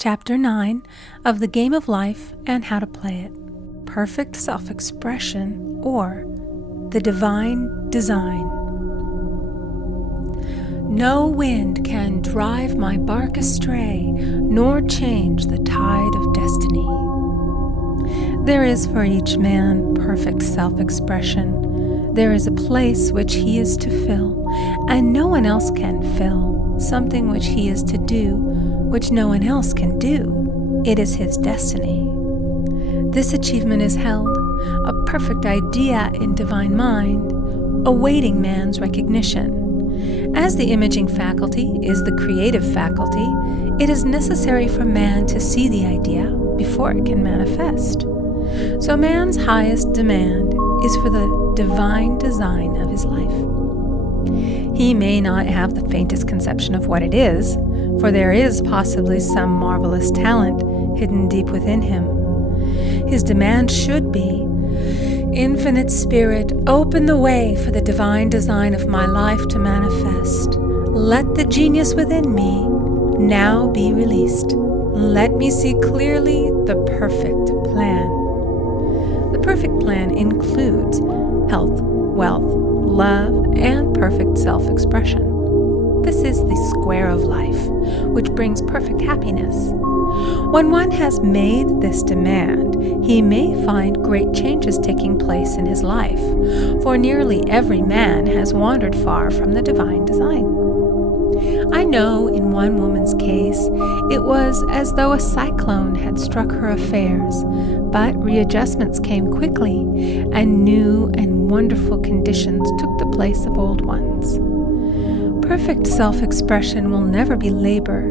Chapter 9 of The Game of Life and How to Play It. Perfect Self-Expression, or the Divine Design. No wind can drive my bark astray, nor change the tide of destiny. There is for each man perfect self-expression. There is a place which he is to fill, and no one else can fill, something which he is to do, which no one else can do. It is his destiny. This achievement is held, a perfect idea in divine mind, awaiting man's recognition. As the imaging faculty is the creative faculty, it is necessary for man to see the idea before it can manifest. So man's highest demand is for the divine design of his life. He may not have the faintest conception of what it is, for there is possibly some marvelous talent hidden deep within him. His demand should be, Infinite Spirit, open the way for the divine design of my life to manifest. Let the genius within me now be released. Let me see clearly the perfect plan. The perfect plan includes health, wealth, love, and perfect self-expression. This is the square of life, which brings perfect happiness. When one has made this demand, he may find great changes taking place in his life, for nearly every man has wandered far from the divine design. I know in one woman's case, it was as though a cyclone had struck her affairs, but readjustments came quickly, and new and wonderful conditions took the place of old ones. Perfect self-expression will never be labor,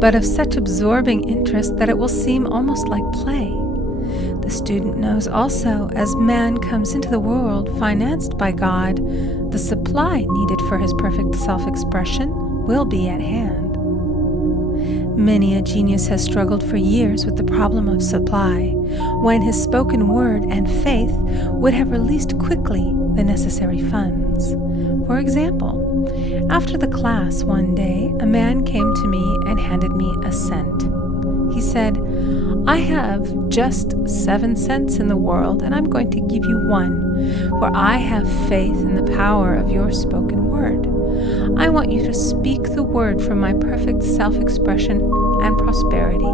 but of such absorbing interest that it will seem almost like play. The student knows also, as man comes into the world financed by God, the supply needed for his perfect self-expression will be at hand. Many a genius has struggled for years with the problem of supply, when his spoken word and faith would have released quickly the necessary funds. For example, after the class one day, a man came to me and handed me a cent. He said, "I have just 7 cents in the world, and I'm going to give you 1, for I have faith in the power of your spoken word. I want you to speak the word for my perfect self-expression and prosperity."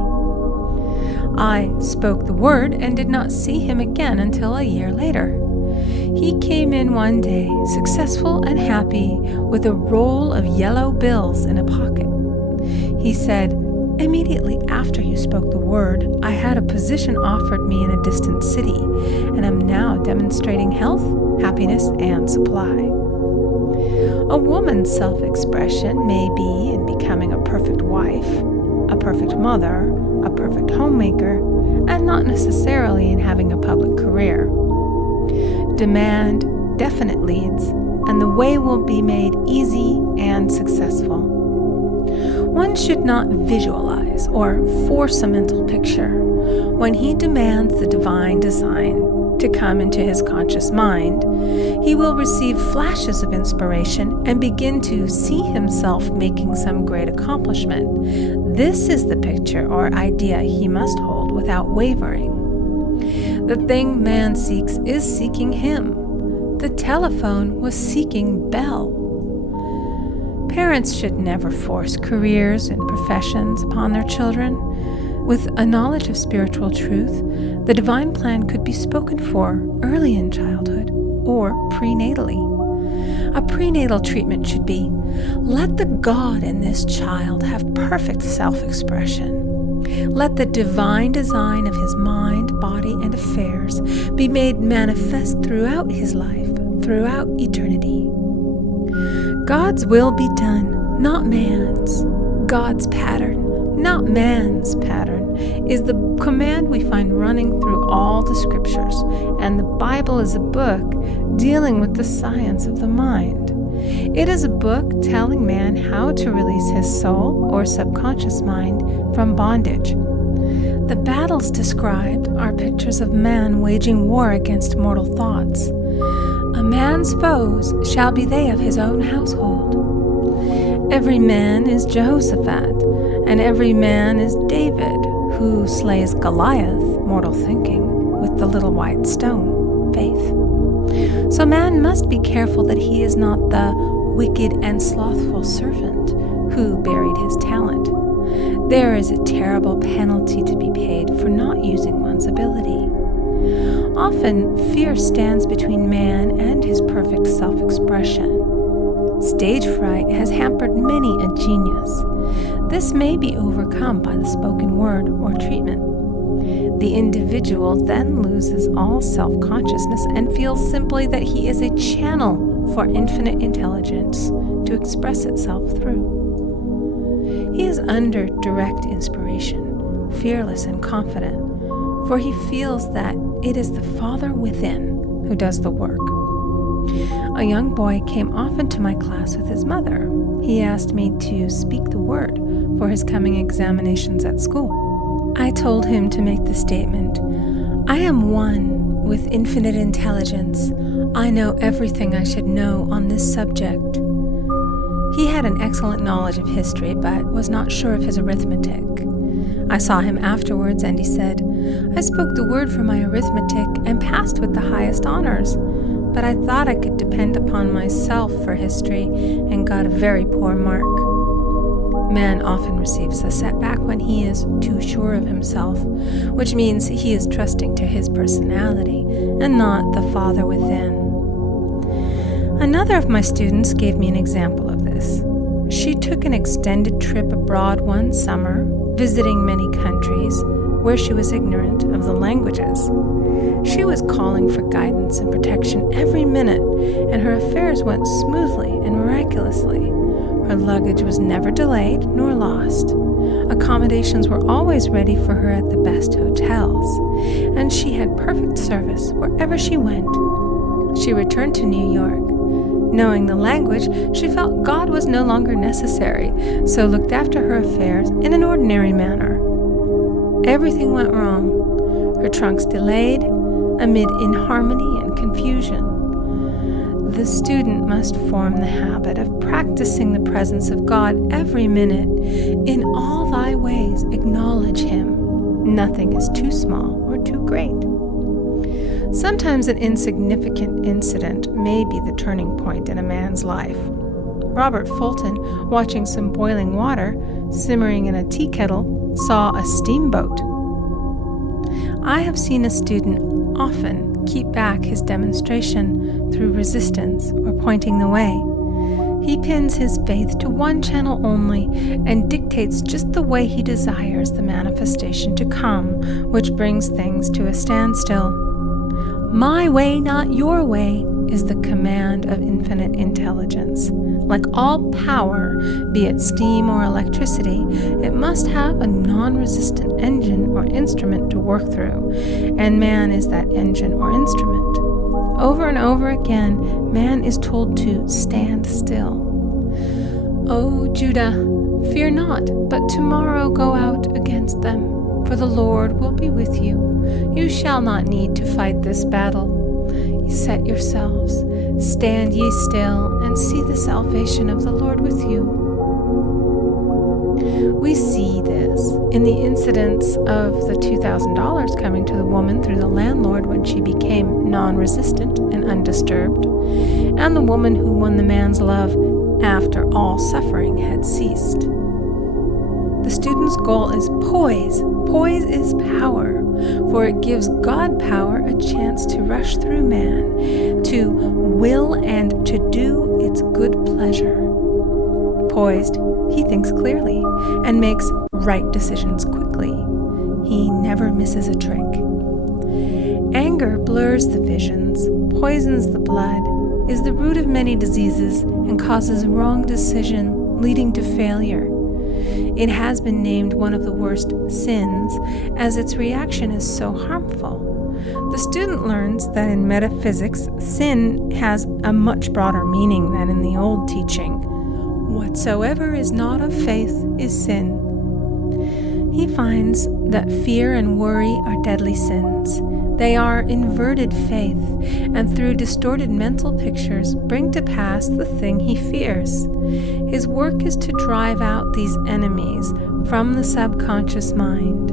I spoke the word and did not see him again until a year later. He came in one day, successful and happy, with a roll of yellow bills in a pocket. He said, "Immediately after you spoke the word, I had a position offered me in a distant city, and am now demonstrating health, happiness, and supply." A woman's self-expression may be in becoming a perfect wife, a perfect mother, a perfect homemaker, and not necessarily in having a public career. Demand definite leads, and the way will be made easy and successful. One should not visualize or force a mental picture. When he demands the divine design to come into his conscious mind, he will receive flashes of inspiration and begin to see himself making some great accomplishment. This is the picture or idea he must hold without wavering. The thing man seeks is seeking him. The telephone was seeking Bell. Parents should never force careers and professions upon their children. With a knowledge of spiritual truth, the divine plan could be spoken for early in childhood or prenatally. A prenatal treatment should be, let the God in this child have perfect self-expression. Let the divine design of his mind, body, and affairs be made manifest throughout his life, throughout eternity. God's will be done, not man's. God's pattern, not man's pattern, is the command we find running through all the scriptures, and the Bible is a book dealing with the science of the mind. It is a book telling man how to release his soul or subconscious mind from bondage. The battles described are pictures of man waging war against mortal thoughts. A man's foes shall be they of his own household. Every man is Jehoshaphat, and every man is David, who slays Goliath, mortal thinking, with the little white stone, faith. So man must be careful that he is not the wicked and slothful servant who buried his talent. There is a terrible penalty to be paid for not using one's ability. Often, fear stands between man and his perfect self-expression. Stage fright has hampered many a genius. This may be overcome by the spoken word or treatment. The individual then loses all self-consciousness and feels simply that he is a channel for infinite intelligence to express itself through. He is under direct inspiration, fearless and confident, for he feels that it is the Father within who does the work. A young boy came often to my class with his mother. He asked me to speak the word for his coming examinations at school. I told him to make the statement, "I am one with infinite intelligence. I know everything I should know on this subject." He had an excellent knowledge of history, but was not sure of his arithmetic. I saw him afterwards, and he said, "I spoke the word for my arithmetic and passed with the highest honors, but I thought I could depend upon myself for history and got a very poor mark." Man often receives a setback when he is too sure of himself, which means he is trusting to his personality and not the Father within. Another of my students gave me an example of this. She took an extended trip abroad one summer, visiting many countries where she was ignorant of the languages. She was calling for guidance and protection every minute, and her affairs went smoothly and miraculously. Her luggage was never delayed nor lost. Accommodations were always ready for her at the best hotels, and she had perfect service wherever she went. She returned to New York. Knowing the language, she felt God was no longer necessary, so looked after her affairs in an ordinary manner. Everything went wrong. Her trunks delayed, amid inharmony and confusion. The student must form the habit of practicing the presence of God every minute. In all thy ways acknowledge Him. Nothing is too small or too great. Sometimes an insignificant incident may be the turning point in a man's life. Robert Fulton, watching some boiling water simmering in a tea kettle, saw a steamboat. I have seen a student often keep back his demonstration through resistance or pointing the way. He pins his faith to one channel only and dictates just the way he desires the manifestation to come, which brings things to a standstill. My way, not your way, is the command of infinite intelligence. Like all power, be it steam or electricity, it must have a non-resistant engine or instrument to work through, and man is that engine or instrument. Over and over again, man is told to stand still. O Judah, fear not, but tomorrow go out against them, for the Lord will be with you. You shall not need to fight this battle. Set yourselves, stand ye still, and see the salvation of the Lord with you. We see this in the incidents of the $2,000 coming to the woman through the landlord when she became non-resistant and undisturbed, and the woman who won the man's love after all suffering had ceased. The student's goal is poise. Poise is power, for it gives God power a chance to rush through man, to will and to do its good pleasure. Poised, he thinks clearly and makes right decisions quickly. He never misses a trick. Anger blurs the visions, poisons the blood, is the root of many diseases, and causes wrong decision, leading to failure. It has been named one of the worst sins, as its reaction is so harmful. The student learns that in metaphysics, sin has a much broader meaning than in the old teaching. Whatsoever is not of faith is sin. He finds that fear and worry are deadly sins. They are inverted faith, and through distorted mental pictures bring to pass the thing he fears. His work is to drive out these enemies from the subconscious mind.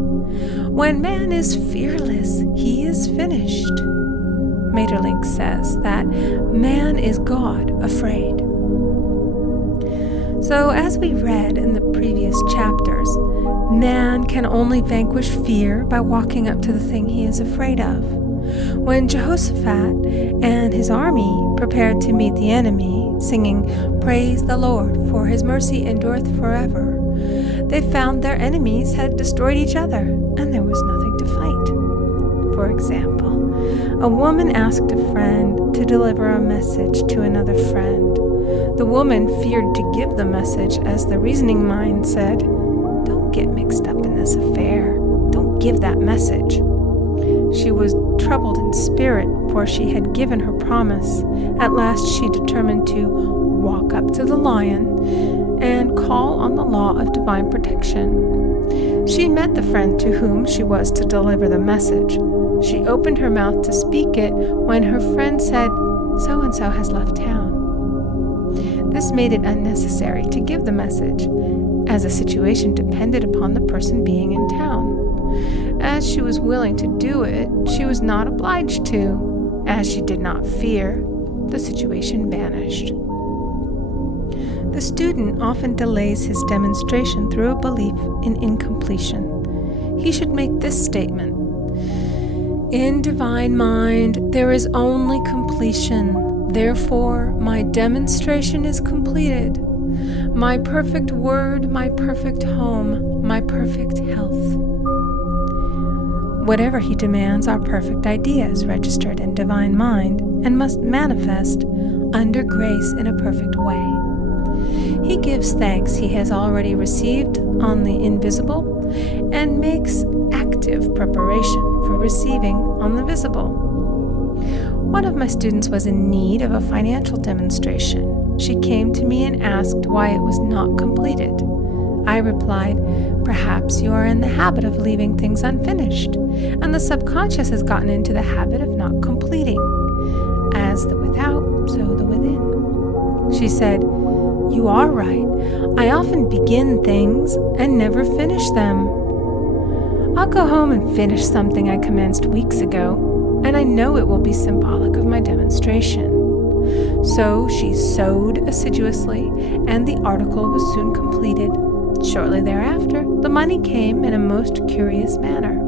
When man is fearless, he is finished. Maeterlinck says that man is God afraid. So, as we read in the previous chapters, man can only vanquish fear by walking up to the thing he is afraid of. When Jehoshaphat and his army prepared to meet the enemy, singing, "Praise the Lord, for his mercy endureth forever," they found their enemies had destroyed each other, and there was nothing to fight. For example, a woman asked a friend to deliver a message to another friend. The woman feared to give the message, as the reasoning mind said, "Don't get mixed up in this affair. Don't give that message." She was troubled in spirit, for she had given her promise. At last she determined to walk up to the lion and call on the law of divine protection. She met the friend to whom she was to deliver the message. She opened her mouth to speak it when her friend said, "So-and-so has left town." This made it unnecessary to give the message, as the situation depended upon the person being in town. As she was willing to do it, she was not obliged to. As she did not fear, the situation vanished. The student often delays his demonstration through a belief in incompletion. He should make this statement: "In divine mind, there is only completion. Therefore, my demonstration is completed. My perfect word, my perfect home, my perfect health." Whatever he demands are perfect ideas registered in divine mind and must manifest under grace in a perfect way. He gives thanks he has already received on the invisible and makes active preparation for receiving on the visible. One of my students was in need of a financial demonstration. She came to me and asked why it was not completed. I replied, "Perhaps you are in the habit of leaving things unfinished, and the subconscious has gotten into the habit of not completing. As the without, so the within." She said, "You are right. I often begin things and never finish them. I'll go home and finish something I commenced weeks ago, and I know it will be symbolic of my demonstration." So she sewed assiduously, and the article was soon completed. Shortly thereafter, the money came in a most curious manner.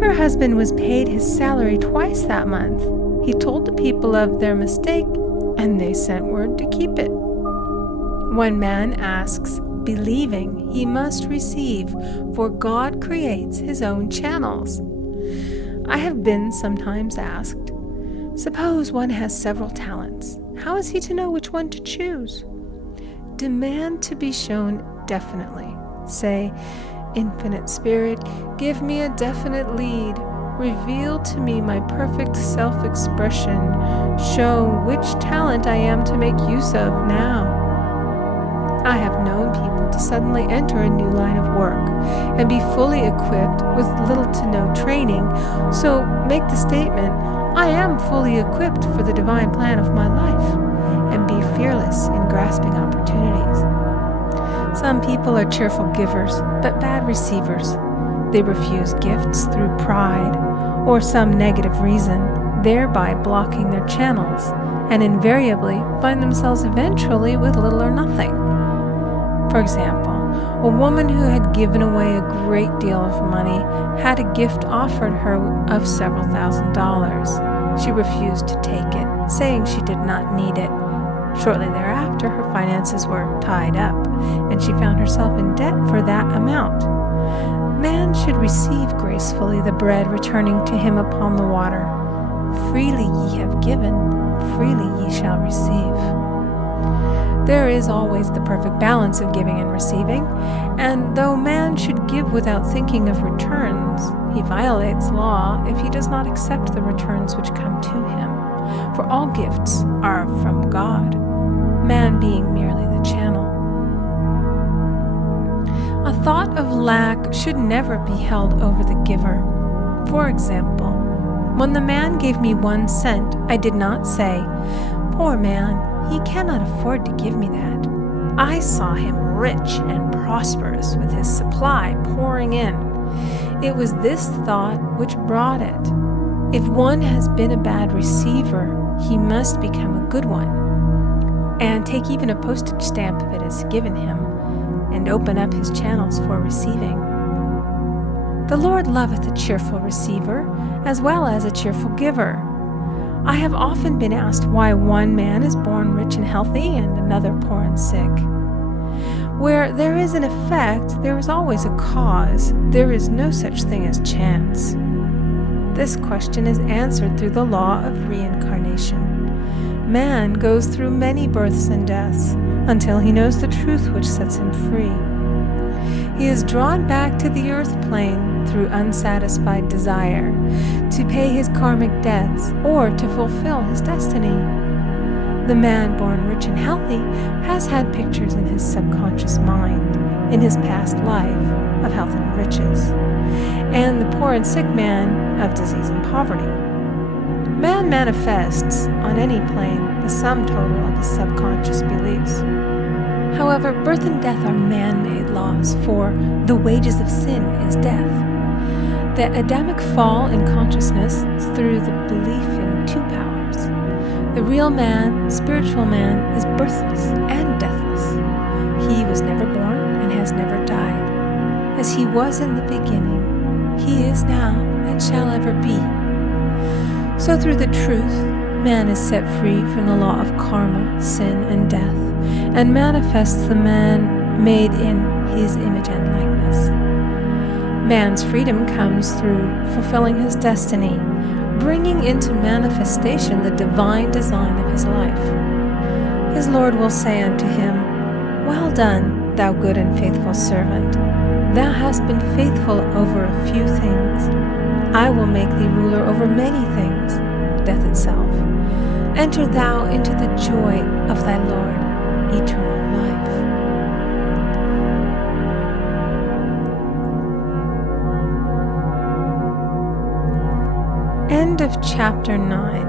Her husband was paid his salary twice that month. He told the people of their mistake, and they sent word to keep it. When man asks, believing, he must receive, for God creates his own channels. I have been sometimes asked, suppose one has several talents. How is he to know which one to choose? Demand to be shown definitely. Say, "Infinite Spirit, give me a definite lead. Reveal to me my perfect self-expression. Show which talent I am to make use of now." I have known people to suddenly enter a new line of work and be fully equipped with little to no training, so make the statement, "I am fully equipped for the divine plan of my life," and be fearless in grasping opportunities. Some people are cheerful givers, but bad receivers. They refuse gifts through pride or some negative reason, thereby blocking their channels, and invariably find themselves eventually with little or nothing. For example, a woman who had given away a great deal of money had a gift offered her of several $1,000s. She refused to take it, saying she did not need it. Shortly thereafter, her finances were tied up, and she found herself in debt for that amount. Man should receive gracefully the bread returning to him upon the water. Freely ye have given, freely ye shall receive. There is always the perfect balance of giving and receiving, and though man should give without thinking of returns, he violates law if he does not accept the returns which come to him, for all gifts are from God, man being merely the channel. A thought of lack should never be held over the giver. For example, When the man gave me 1 cent, I did not say, 'Poor man, he cannot afford to give me that.' I saw him rich and prosperous with his supply pouring in. It was this thought which brought it. If one has been a bad receiver, he must become a good one, and take even a postage stamp if it is given him, and open up his channels for receiving. The Lord loveth a cheerful receiver, as well as a cheerful giver. I have often been asked why one man is born rich and healthy and another poor and sick. Where there is an effect, there is always a cause. There is no such thing as chance. This question is answered through the law of reincarnation. Man goes through many births and deaths until he knows the truth which sets him free. He is drawn back to the earth plane through unsatisfied desire to pay his karmic debts or to fulfill his destiny. The man born rich and healthy has had pictures in his subconscious mind, in his past life, of health and riches, and the poor and sick man of disease and poverty. Man manifests on any plane the sum total of his subconscious beliefs. However, birth and death are man-made laws, for the wages of sin is death. The Adamic fall in consciousness is through the belief in 2 powers. The real man, spiritual man, is birthless and deathless. He was never born and has never died. As he was in the beginning, he is now and shall ever be. So through the truth, man is set free from the law of karma, sin, and death, and manifests the man made in his image and likeness. Man's freedom comes through fulfilling his destiny, bringing into manifestation the divine design of his life. His Lord will say unto him, "Well done, thou good and faithful servant. Thou hast been faithful over a few things. I will make thee ruler over many things," death itself. "Enter thou into the joy of thy Lord, eternal life." End of chapter 9.